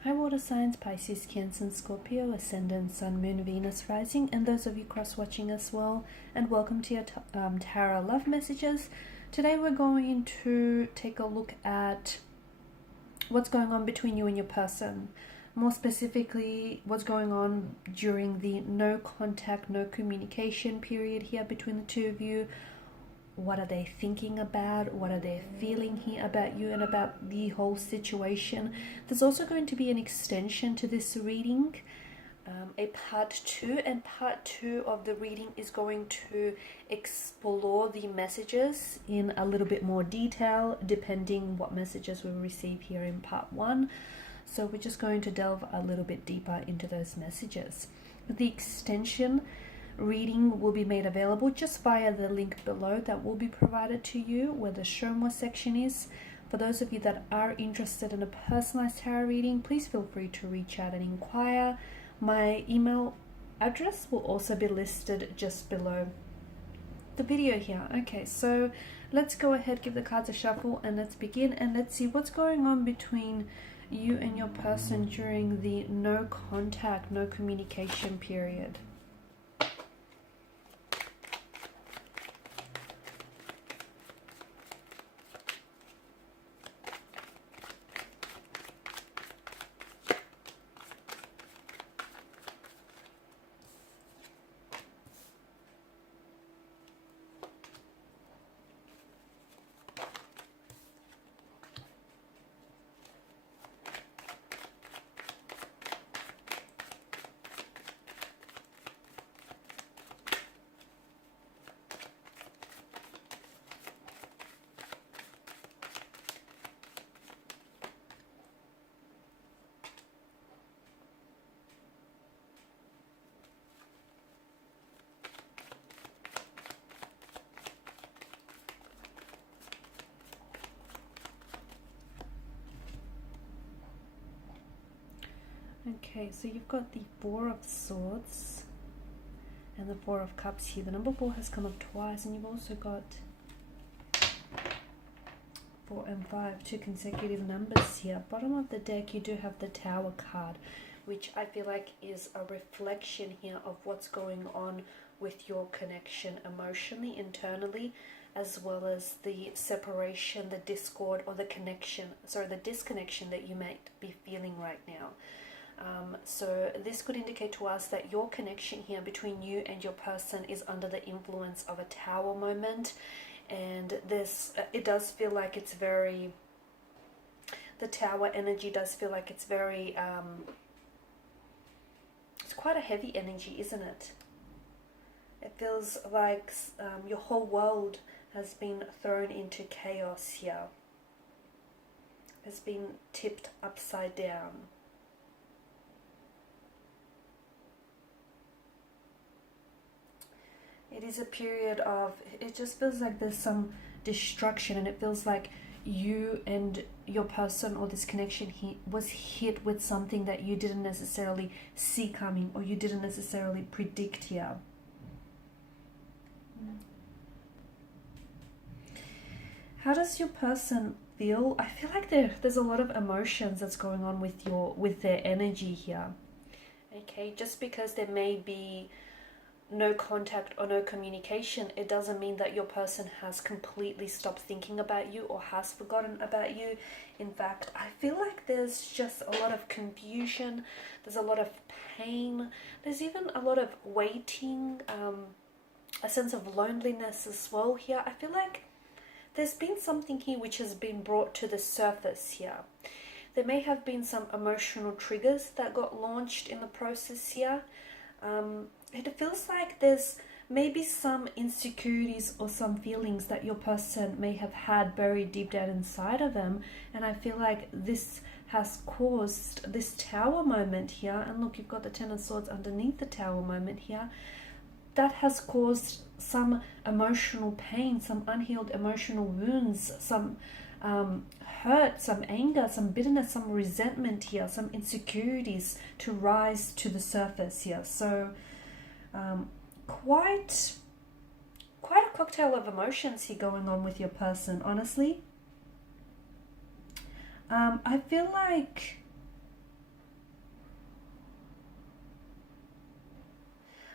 Hi water signs, Pisces, Cancer, Scorpio, Ascendant, Sun, Moon, Venus, Rising, and those of you cross-watching as well, and welcome to your Tarot Love Messages. Today we're going to take a look at what's going on between you and your person. More specifically, what's going on during the no contact, no communication period here between the two of you. What are they thinking about? What are they feeling here about you and about the whole situation? There's also going to be an extension to this reading, a part 2, and part 2 of the reading is going to explore the messages in a little bit more detail, depending what messages we receive here in part 1. So we're just going to delve a little bit deeper into those messages. The extension reading will be made available just via the link below that will be provided to you where the show more section is. For those of you that are interested in a personalized tarot reading, please feel free to reach out and inquire. My email address will also be listed just below the video here. Okay, so let's go ahead, give the cards a shuffle, and let's begin, and let's see what's going on between you and your person during the no contact, no communication period. Okay, so you've got the Four of Swords and the Four of Cups here. The number 4 has come up twice, and you've also got 4 and 5, 2 consecutive numbers here. Bottom of the deck, you do have the Tower card, which I feel like is a reflection here of what's going on with your connection emotionally, internally, as well as the separation, the discord, or the disconnection that you might be feeling right now. So this could indicate to us that your connection here between you and your person is under the influence of a Tower moment, and this it does feel like it's very, the Tower energy does feel like it's very it's quite a heavy energy, isn't it? It feels like your whole world has been thrown into chaos here, has been tipped upside down. It is a period of, it just feels like there's some destruction, and it feels like you and your person, or this connection was hit with something that you didn't necessarily see coming, or you didn't necessarily predict here. How does your person feel? I feel like there's a lot of emotions that's going on with their energy here. Okay, just because there may be no contact or no communication, it doesn't mean that your person has completely stopped thinking about you or has forgotten about you. In fact, I feel like there's just a lot of confusion, there's a lot of pain, there's even a lot of waiting, a sense of loneliness as well here. I feel like there's been something here which has been brought to the surface here. There may have been some emotional triggers that got launched in the process here. It feels like there's maybe some insecurities or some feelings that your person may have had buried deep down inside of them, and I feel like this has caused this Tower moment here. And look, you've got the Ten of Swords underneath the Tower moment here. That has caused some emotional pain, some unhealed emotional wounds, some hurt, some anger, some bitterness, some resentment here, some insecurities to rise to the surface here. So quite a cocktail of emotions here going on with your person, honestly. I feel like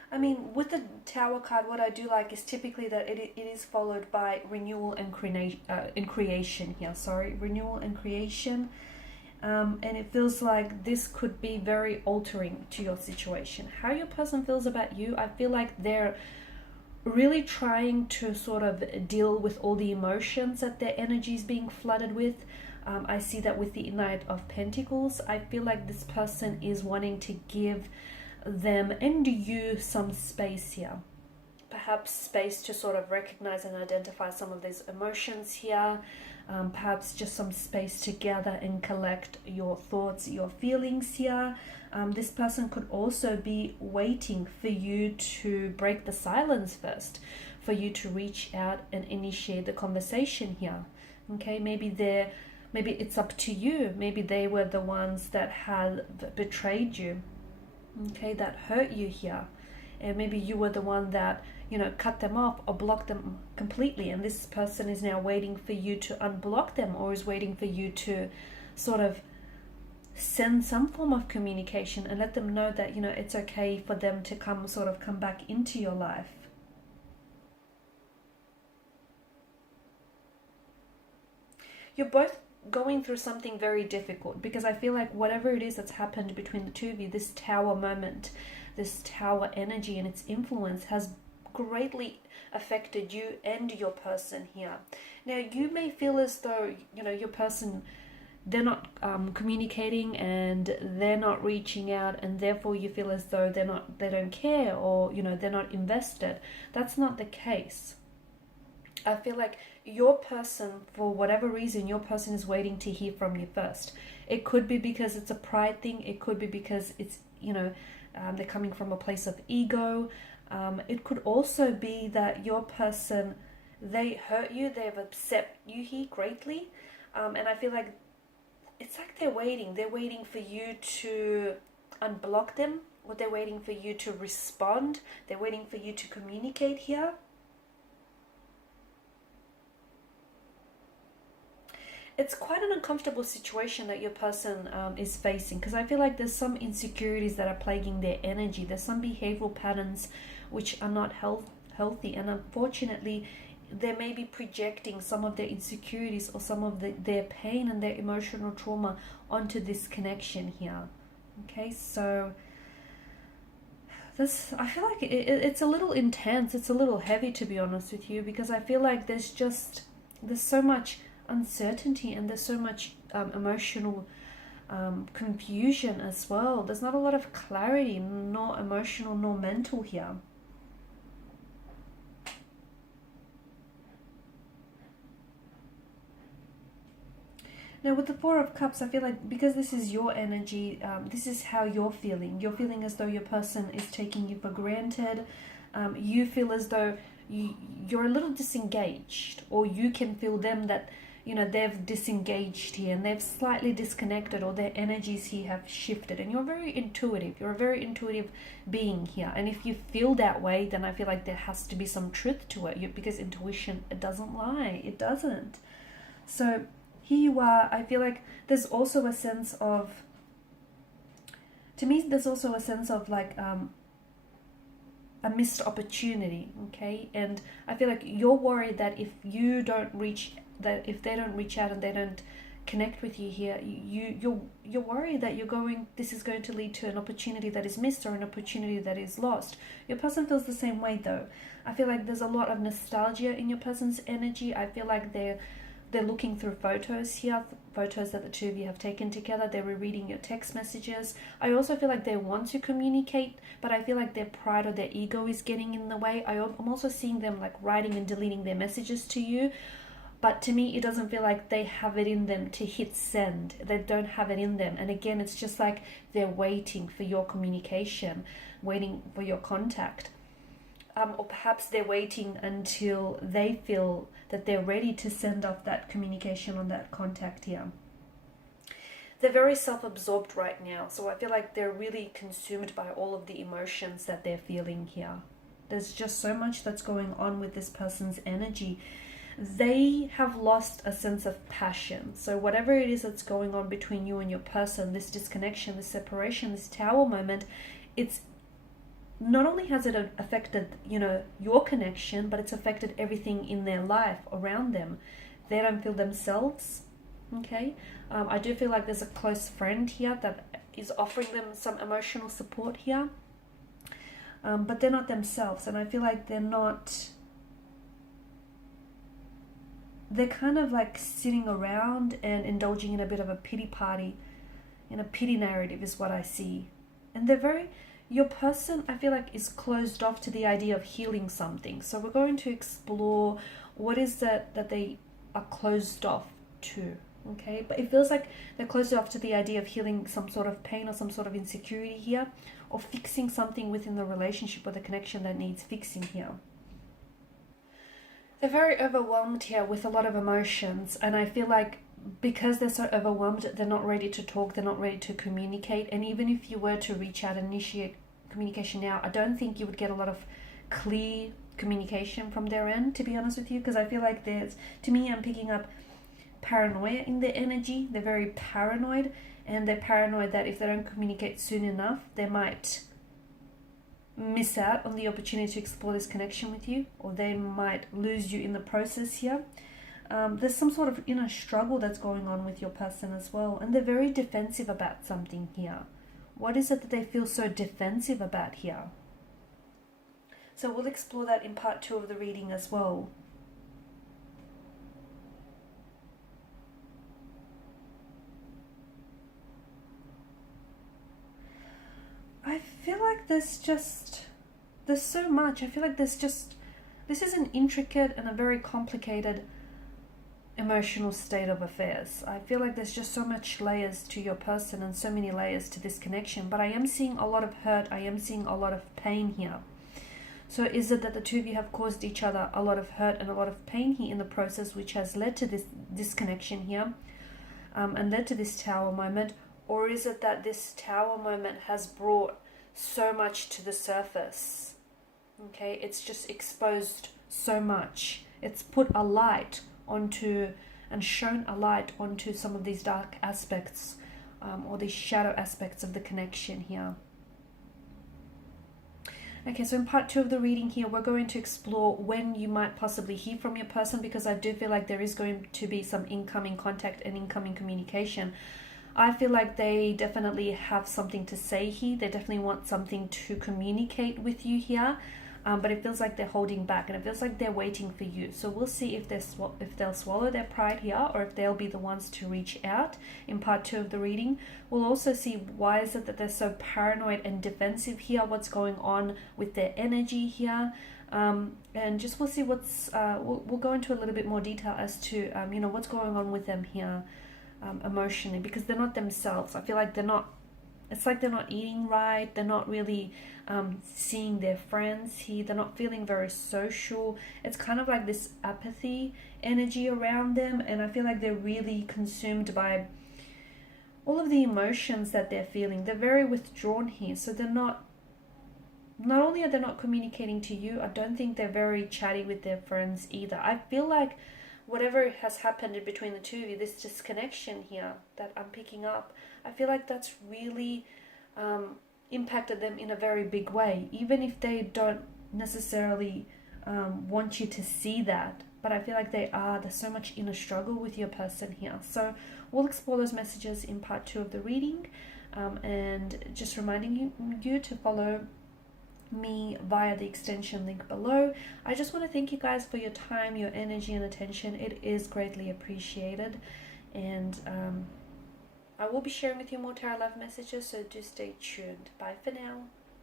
I mean, with the Tower card, what I do like is typically that it is followed by renewal and creation here. Sorry, renewal and creation. And it feels like this could be very altering to your situation. How your person feels about you, I feel like they're really trying to sort of deal with all the emotions that their energy is being flooded with. I see that with the Knight of Pentacles. I feel like this person is wanting to give them and you some space here. Perhaps space to sort of recognize and identify some of these emotions here. Perhaps just some space to gather and collect your thoughts, your feelings here. This person could also be waiting for you to break the silence first, for you to reach out and initiate the conversation here. Okay, maybe it's up to you. Maybe they were the ones that had betrayed you, okay, that hurt you here. And maybe you were the one that, cut them off or blocked them completely. And this person is now waiting for you to unblock them, or is waiting for you to sort of send some form of communication and let them know that, it's okay for them to come back into your life. You're both going through something very difficult, because I feel like whatever it is that's happened between the two of you, this Tower moment, this Tower energy and its influence has greatly affected you and your person here. Now, you may feel as though, your person, they're not communicating and they're not reaching out, and therefore you feel as though they don't care, or, they're not invested. That's not the case. I feel like your person, for whatever reason, your person is waiting to hear from you first. It could be because it's a pride thing. It could be because it's, they're coming from a place of ego. It could also be that your person, they hurt you. They've upset you here greatly. And I feel like it's like they're waiting. They're waiting for you to unblock them, or they're waiting for you to respond. They're waiting for you to communicate here. It's quite an uncomfortable situation that your person is facing, because I feel like there's some insecurities that are plaguing their energy. There's some behavioral patterns which are not healthy, and unfortunately they may be projecting some of their insecurities or some of their pain and their emotional trauma onto this connection here. Okay, so this, I feel like it's a little intense. It's a little heavy, to be honest with you, because I feel like there's so much uncertainty, and there's so much emotional confusion as well. There's not a lot of clarity, nor emotional nor mental here. Now, with the Four of Cups, I feel like because this is your energy, this is how you're feeling. You're feeling as though your person is taking you for granted. You feel as though you're a little disengaged, or you can feel them that, they've disengaged here and they've slightly disconnected, or their energies here have shifted. And you're very intuitive. You're a very intuitive being here. And if you feel that way, then I feel like there has to be some truth to it, because intuition, it doesn't lie. It doesn't. So here you are. I feel like there's also a sense of, to me, there's also a sense of like a missed opportunity, okay? And I feel like you're worried that if they don't reach out and they don't connect with you here, you're worried that this is going to lead to an opportunity that is missed, or an opportunity that is lost. Your person feels the same way though. I feel like there's a lot of nostalgia in your person's energy. I feel like they're looking through photos here, photos that the two of you have taken together. They're rereading your text messages. I also feel like they want to communicate, but I feel like their pride or their ego is getting in the way. I'm also seeing them like writing and deleting their messages to you. But to me, it doesn't feel like they have it in them to hit send. They don't have it in them. And again, it's just like they're waiting for your communication, waiting for your contact. Or perhaps they're waiting until they feel that they're ready to send off that communication on that contact here. They're very self-absorbed right now. So I feel like they're really consumed by all of the emotions that they're feeling here. There's just so much that's going on with this person's energy. They have lost a sense of passion. So whatever it is that's going on between you and your person, this disconnection, this separation, this Tower moment, it's not only has it affected, you know, your connection, but it's affected everything in their life around them. They don't feel themselves. Okay, I do feel like there's a close friend here that is offering them some emotional support here, but they're not themselves, and I feel like they're kind of like sitting around and indulging in a bit of a pity party, in a pity narrative is what I see. And your person, I feel like, is closed off to the idea of healing something. So we're going to explore what is that they are closed off to. Okay, but it feels like they're closed off to the idea of healing some sort of pain or some sort of insecurity here, or fixing something within the relationship or the connection that needs fixing here. They're very overwhelmed here with a lot of emotions, and I feel like because they're so overwhelmed, they're not ready to talk, they're not ready to communicate. And even if you were to reach out and initiate communication now, I don't think you would get a lot of clear communication from their end, to be honest with you, because I feel like to me, I'm picking up paranoia in their energy. They're very paranoid, and they're paranoid that if they don't communicate soon enough, they might miss out on the opportunity to explore this connection with you, or they might lose you in the process here. There's some sort of inner struggle that's going on with your person as well, and they're very defensive about something here. What is it that they feel so defensive about here? So we'll explore that in part 2 of the reading as well. I feel like there's so much. I feel like this is an intricate and a very complicated emotional state of affairs. I feel like there's just so much layers to your person and so many layers to this connection, but I am seeing a lot of hurt, I am seeing a lot of pain here. So is it that the two of you have caused each other a lot of hurt and a lot of pain here in the process, which has led to this disconnection here, and led to this tower moment? Or is it that this tower moment has brought so much to the surface? Okay, it's just exposed so much. It's put a light onto and shone a light onto some of these dark aspects, or these shadow aspects of the connection here. Okay, so in part 2 of the reading here, we're going to explore when you might possibly hear from your person, because I do feel like there is going to be some incoming contact and incoming communication. I feel like they definitely have something to say here. They definitely want something to communicate with you here, but it feels like they're holding back, and it feels like they're waiting for you. So we'll see if they'll swallow their pride here, or if they'll be the ones to reach out in part 2 of the reading. We'll also see why is it that they're so paranoid and defensive here, what's going on with their energy here, and just we'll see we'll go into a little bit more detail as to what's going on with them here emotionally, because they're not themselves. I feel like it's like they're not eating right, they're not really seeing their friends here, they're not feeling very social. It's kind of like this apathy energy around them, and I feel like they're really consumed by all of the emotions that they're feeling. They're very withdrawn here, so they're not only are they not communicating to you, I don't think they're very chatty with their friends either. I feel like whatever has happened in between the two of you, this disconnection here that I'm picking up, I feel like that's really impacted them in a very big way, even if they don't necessarily want you to see that. But I feel like there's so much inner struggle with your person here. So we'll explore those messages in part 2 of the reading, and just reminding you to follow me via the extension link below. I just want to thank you guys for your time, your energy and attention. It is greatly appreciated, and I will be sharing with you more tarot love messages, so do stay tuned. Bye for now.